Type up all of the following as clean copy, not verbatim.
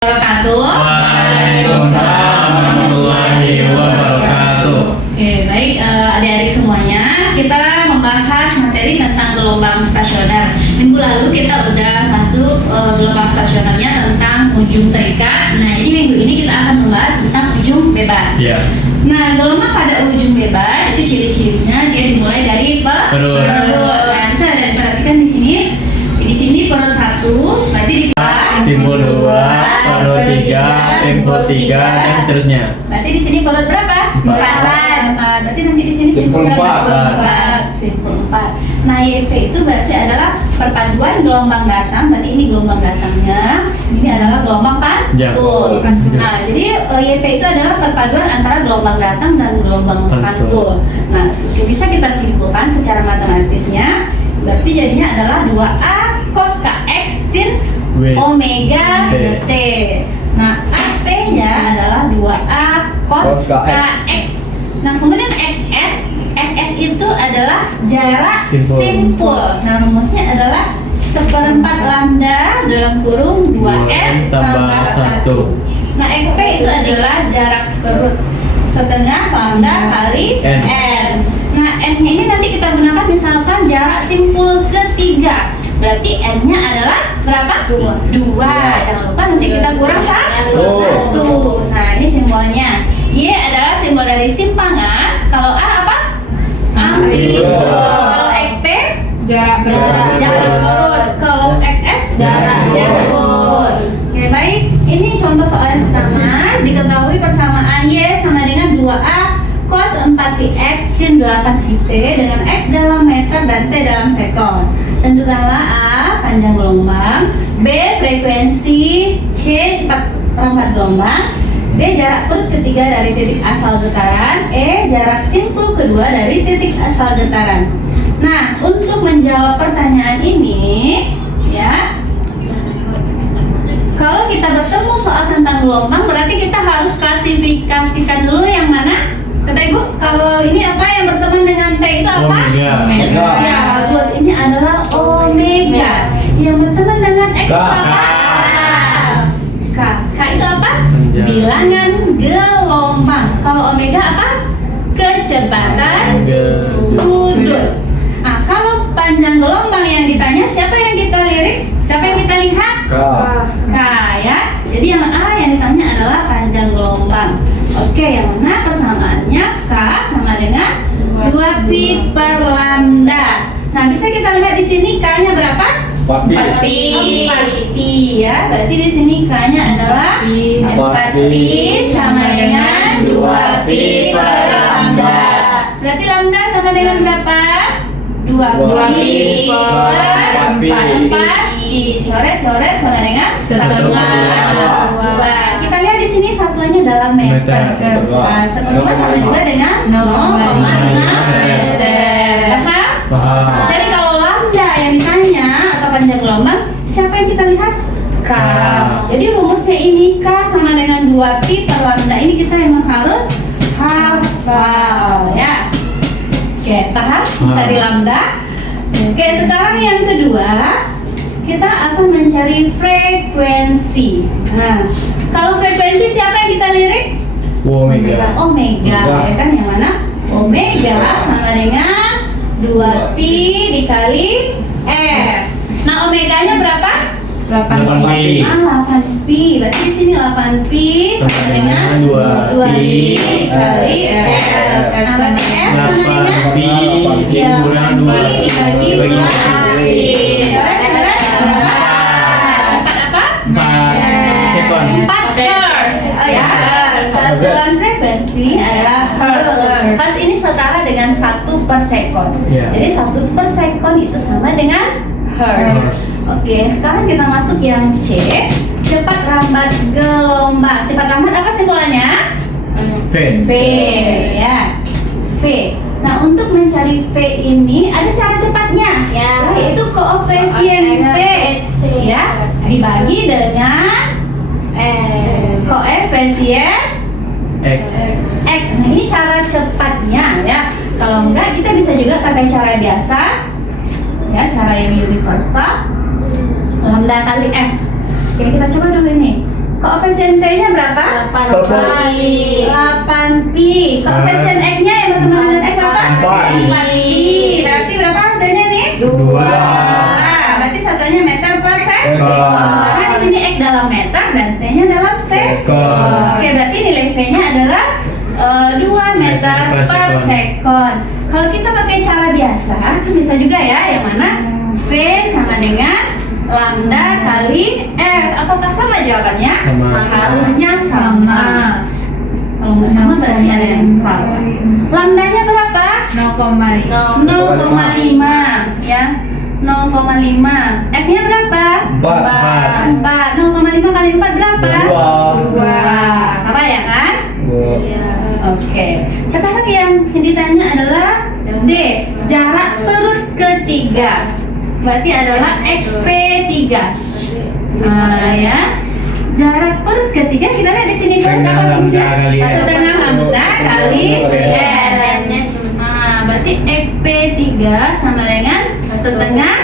Wabarakatuh. Waalaikumsalam warahmatullahi wabarakatuh. Oke, baik adik-adik semuanya, kita membahas materi tentang gelombang stasioner. Minggu lalu kita udah masuk gelombang stasionernya tentang ujung terikat. Nah, ini minggu ini kita akan membahas tentang ujung bebas. Ya. Nah, gelombang pada ujung bebas itu ciri-cirinya dia dimulai dari perut. Nah, bisa diperhatikan di sini. Di sini perut 1, berarti di sini Simpul 2, perut 3, simpul 3 dan seterusnya. Berarti di sini perut berapa? 4. Berarti nanti di sini Simpul berapa? 4. Simpul 4. Nah, YP itu berarti adalah perpaduan gelombang datang. Berarti ini gelombang datangnya. Ini adalah gelombang pantul. Nah, jadi YP itu adalah perpaduan antara gelombang datang dan gelombang pantul. Nah, bisa kita simpulkan secara matematisnya. Berarti jadinya adalah 2A cos KX sin omega T. Nah, AP-nya adalah 2A cos KX. Nah, kemudian XS itu adalah jarak simpul. Nah, rumusnya adalah 1/4 lambda dalam kurung 2N tambah 1. Nah, XP itu adalah jarak perut setengah lambda kali N. Nah, N-nya ini nanti kita gunakan misalkan jarak simpul ketiga. Berarti N-nya adalah berapa? 2. Jangan lupa nanti kita kurang 1. Nah, ini simbolnya. Y adalah simbol dari simpangan. Kalau A apa? Amplitudo. Kalau XP jarak perut. Kalau XS jarak simpul. Oke, baik. Ini contoh soal yang pertama. Diketahui persamaan Y sama dengan 2A cos 4πx sin 8πt dengan x dalam meter dan t dalam sekon. Tentukanlah A panjang gelombang, B frekuensi, C cepat perangkat gelombang, D jarak perut ketiga dari titik asal getaran, E jarak simpul kedua dari titik asal getaran. Nah, untuk menjawab pertanyaan ini, ya, kalau kita bertemu soal tentang gelombang, berarti kita harus klasifikasikan dulu yang mana? Kata Ibu, kalau ini apa yang berteman dengan T itu apa? Omega. Ya, bagus. Ini adalah omega. Yang berteman dengan X itu apa? K. K itu apa? Bilangan gelombang. Kalau omega apa? Kecepatan sudut. Nah, kalau panjang gelombang yang ditanya, siapa yang kita lirik? Siapa yang kita lihat? K, ya. Jadi yang A yang ditanya adalah panjang gelombang. Oke, yang mana persamaannya? K sama dengan 2pi per lambda. Nah, bisa kita lihat di sini K-nya berapa? 4pi. Ya. Berarti di sini K-nya adalah 4pi sama dengan 2pi per lambda. Berarti lambda sama dengan berapa? 2pi per 4pi. Coret-coret sama dengan 1/2. Kita lihat di sini satuannya dalam meter. Nah, 1/2 sama juga dengan 0,6 meter. Paham? Jadi kalau lambda yang ditanya atau panjang gelombang, siapa yang kita lihat? K. Jadi rumusnya ini K sama dengan 2pi per lambda. Ini kita memang harus hafal, ya. Oke, paham? Cari lambda. Oke, sekarang yang kedua, kita akan mencari frekuensi. Nah, kalau frekuensi siapa yang kita lirik? Omega. Ya kan, yang mana? Omega sama dengan 2pi dikali F. Nah, omeganya berapa? 8pi. 8pi. Berarti di sini 8pi sama dengan 2pi dikali F. Nah, berarti F sama dengan 8pi kurang 2pi dikali 2pi. Hertz. Oh ya, satuan frekuensi adalah hertz. Hertz ini setara dengan 1 per sekon. Jadi 1 per sekon itu sama dengan hertz. Oke, sekarang kita masuk yang C. Cepat lambat gelombang. Cepat lambat apa simbolnya? V, ya. V. Nah, untuk mencari V ini ada cara cepatnya, yaitu koefisien T, ya, dibagi dengan koefisien X. Nah, ini cara cepatnya, ya. Kalau enggak, kita bisa juga pakai cara biasa, ya, cara yang universal, lambda kali F. Oke, kita coba dulu ini. Koefisien P-nya berapa? 8pi. 8pi. Koefisien X-nya yang bertemu dengan X berapa? 4pi. Berarti berapa hasilnya nih? 2. Berarti satunya meter per sekon. Sekon. Karena di sini X dalam meter dan T-nya dalam sekon. Oke, berarti nilai V-nya adalah 2 meter per sekon. Kalau kita pakai cara biasa, kan bisa juga ya, yang mana V sama dengan lambda kali F. Apakah sama jawabannya? Sama. Harusnya sama. Kalau nggak sama berarti ada yang salah. Lambdanya berapa? 0,5 ya. 0,5. F-nya berapa? 4. 0,5 kali 4 berapa? 2. Sama ya kan? Oke. Sekarang yang ditanya adalah D, jarak perut ketiga. Berarti adalah XP3. Nah, ya. Jarak perut ketiga kita lihat di sini kan Setengah apa lambda rumusnya? kali N. Setengah lambda kali N. N-nya Nah, berarti XP3 sama dengan setengah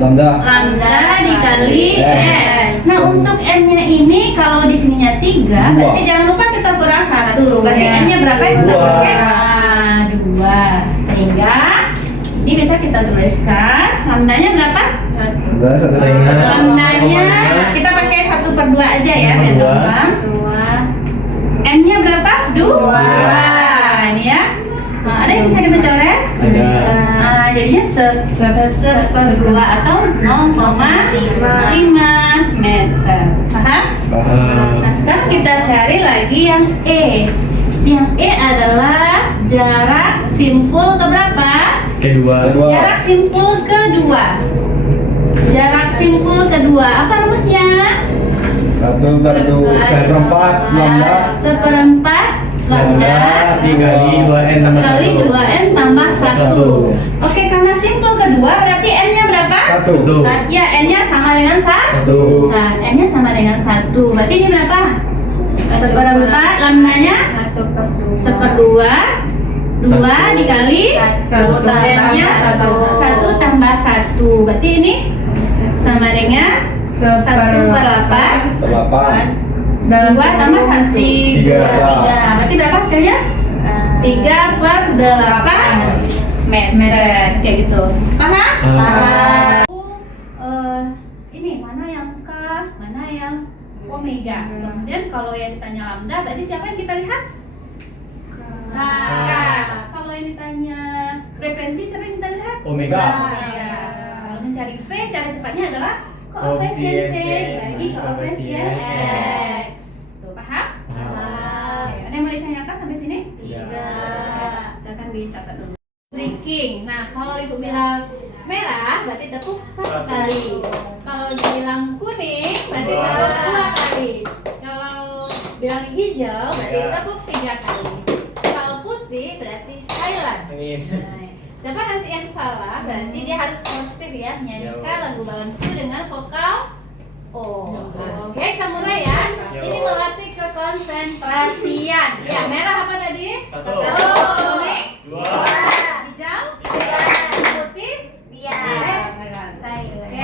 lambda dikali N. Nah, untuk N-nya ini kalau di sininya 3, berarti jangan lupa kita kurang 1. Berarti N-nya berapa yang kita pakai? 2. Sehingga ini bisa kita tuliskan lambdanya berapa? Lambdanya kita pakai 1/2 aja ya biar gampang. 2. N-nya berapa? 2. Ini ya. Nah, ada yang bisa kita coret? Ada. Nah, jadinya 1/2 atau 0,5 meter. Paham? Nah, sekarang kita cari lagi yang E. Yang E adalah jarak simpul ke berapa? Kedua. Jarak simpul kedua. Jarak simpul kedua. Apa rumusnya? 1/4 lambda. 1/4 lambda Dikali 2N tambah kali 1. 2N tambah 1. Oke, karena simpul kedua berarti N-nya berapa? 1. Ya, N-nya sama dengan 1. 1. N-nya sama dengan 1. Berarti ini berapa? 1/4 lambdanya 1/2. 2 dikali 1 N-nya 1 tambah 1. Berarti ini sama dengan 1/8. 2 tambah 1. 3. Nah, berarti berapa hasilnya? 3/8 meter. Kayak gitu. Paham? Paham. Ini mana yang K, mana yang omega. Kemudian kalau yang ditanya lambda, berarti siapa yang kita lihat? K. Kalau yang ditanya frekuensi, siapa yang kita lihat? Omega. Omega. Kalau mencari V, cara cepatnya adalah koefisien T dibagi koefisien X. Tuh, paham? Oke, ada yang mau ditanyakan sampai sini? Tidak. Silakan dicatat dulu. Blinking. Nah, kalau ibu bilang merah, berarti tepuk 1 kali. Kalau dibilang kuning, berarti tepuk 2 kali. Kalau bilang hijau, berarti tepuk 3 kali. Kalau putih, berarti silent. Nah, siapa nanti yang salah, berarti dia harus positif ya, menyanyikan lagu Balentu dengan vokal O. Oke, kita mulai ya. Ini melatih kekonsentrasian. Ya, merah apa tadi? 1. Kuning, 2. hijau, putih, silent. Oke.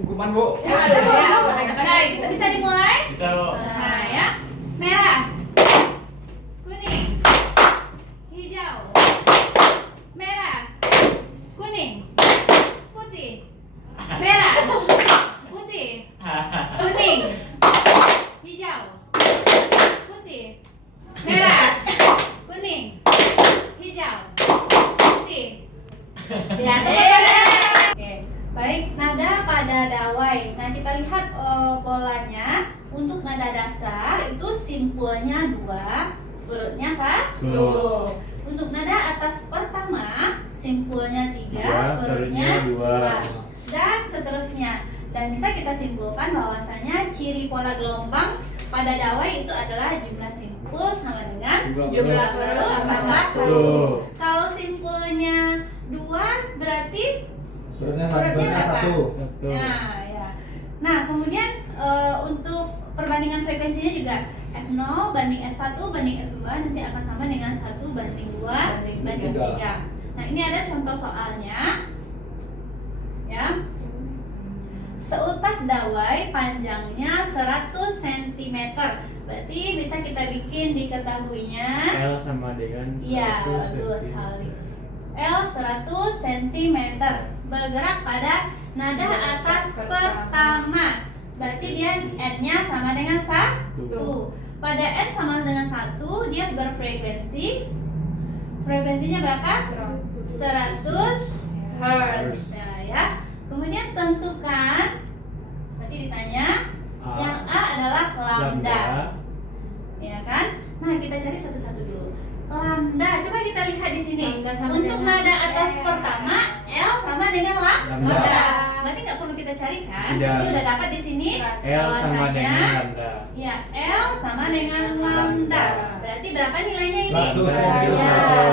Hukuman, Bu. Baik, kita bisa dimulai. Bisa, Bu. Nah, ya. Merah, kuning, hijau, merah, kuning, putih, merah, putih, kuning, hijau, putih, merah, kuning, hijau, putih. Ya, oke. Baik, nada pada dawai. Nah, kita lihat polanya. Untuk nada dasar itu simpulnya 2, urutnya 1. Untuk nada atas pertama, simpulnya 3, urutnya 2. Dan seterusnya. Dan bisa kita simpulkan bahwasanya ciri pola gelombang pada dawai itu adalah jumlah simpul sama dengan jumlah perut tambah 1. Kalau simpulnya 2 berarti Urutnya urutnya berapa? 1. Nah, ya. Nah, kemudian untuk perbandingan frekuensinya juga F0 banding F1 banding F2 nanti akan sama dengan 1 banding 2 banding 3. Nah, ini ada contoh soalnya. Ya. seutas dawai panjangnya 100 cm. Berarti bisa kita bikin diketahuinya. L sama dengan 100 Iya, betul cm. sekali. L 100 cm bergerak pada nada atas pertama. Berarti dia N-nya sama dengan 1. Pada N sama dengan 1, dia berfrekuensi. Frekuensinya berapa? 100 Hz. Nah, ya. Kemudian tentukan. Berarti ditanya yang A adalah lambda. Ya kan? Nah, kita cari satu-satu dulu. Lambda, coba kita lihat di sini. Lambda sama Untuk dengan nada atas L. pertama, L sama dengan lambda. Berarti nggak perlu kita cari kan? Tidak. Berarti udah dapat di sini. L sama bahwasanya- dengan lambda. Ya, L sama dengan lambda. Berarti berapa nilainya ini? 100 Ya, cm.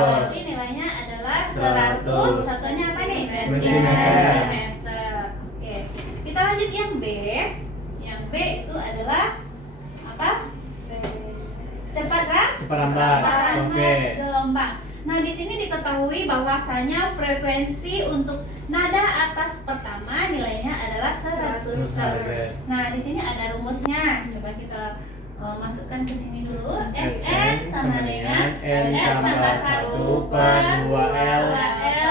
berarti nilainya adalah 100. Satunya apa nih? Sentimeter. Oke. Kita lanjut yang B. Yang B itu adalah apa? Cepat kan? Cepat lambat. Oke. Gelombang. Nah, di sini diketahui bahwasanya frekuensi untuk nada atas pertama nilainya adalah 100 Hz. Nah, di sini ada rumusnya. Coba kita masukkan ke sini dulu. Fn sama dengan N tambah 1 per 2L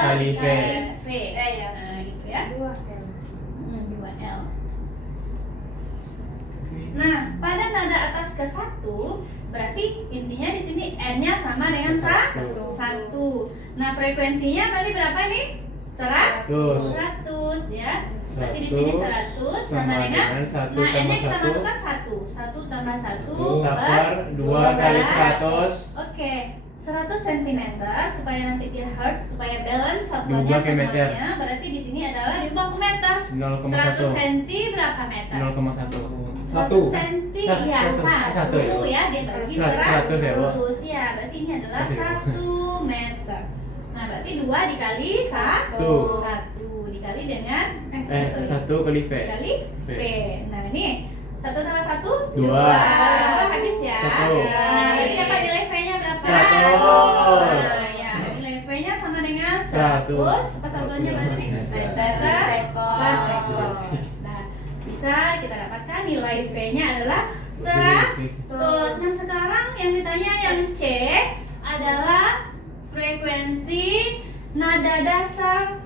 kali V. Nah, gitu ya. 2L. Nah, pada nada atas ke 1 berarti intinya di sini N-nya sama dengan 1. Nah, frekuensinya tadi berapa nih? 100 ya. Berarti di sini 100 sama dengan 1 nah, N-nya tambah kita 1 masukkan 1 tambah 1 per 2 kali 100. Oke, 100 cm supaya nanti dia hertz, supaya balance satuannya Diubah ke meter. semuanya. Berarti di sini adalah diubah ke meter. 0,1. 100 cm berapa meter? 0,1. 100 cm ya, Satu ya? 1 ya, dia bagi 100 ya, Bu? 100 ya. Berarti ini adalah Masih, Bu? 1 meter. Nah, berarti 2 dikali 1 dikali dengan 1 kali V. dikali V. Nah, ini 1 tambah 1 Dua. habis ya. Satu. Nah, berarti dapat nilai V-nya berapa? 100. Nah, ya, nilai V-nya sama dengan 100. Apa satuannya berarti? Meter per sekon. Nah, bisa kita dapatkan nilai V-nya adalah 100. Nah, sekarang yang ditanya yang C adalah frekuensi nada dasar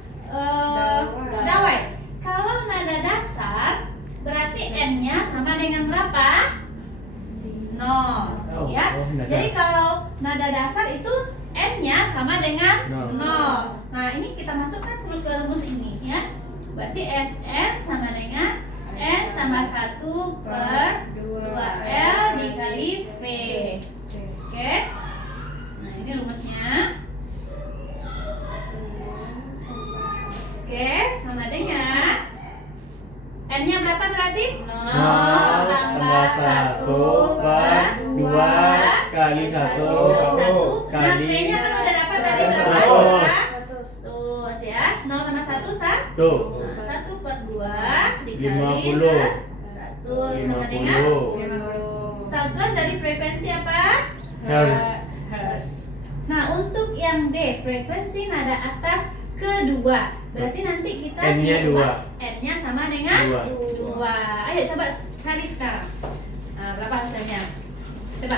dawai. Kalau nada dasar berarti N-nya sama dengan berapa? 0 ya. dasar. Jadi kalau nada dasar itu N-nya sama dengan 0. Nol. Nah, ini kita masukkan dulu ke rumus ini ya. Berarti Fn sama dengan N tambah 1 per 2L dikali V. Oke. Nah, ini rumusnya. Oke, sama dengan N-nya berapa berarti? 0 tambah 1 per 2 kali 1 kali V-nya kan udah dapat tadi berapa? 100. Tuh, ya. 0 tambah 1 1. Tuh. Nah, 1 per 2 dikali 50. 100 sama dengan 50. satuan dari frekuensi apa? Hertz. Nah, untuk yang D, frekuensi nada atas kedua. Berarti nanti kita N-nya diubah. 2. N-nya sama dengan Dua. 2. Ayo coba cari sekarang. Nah, berapa hasilnya? Coba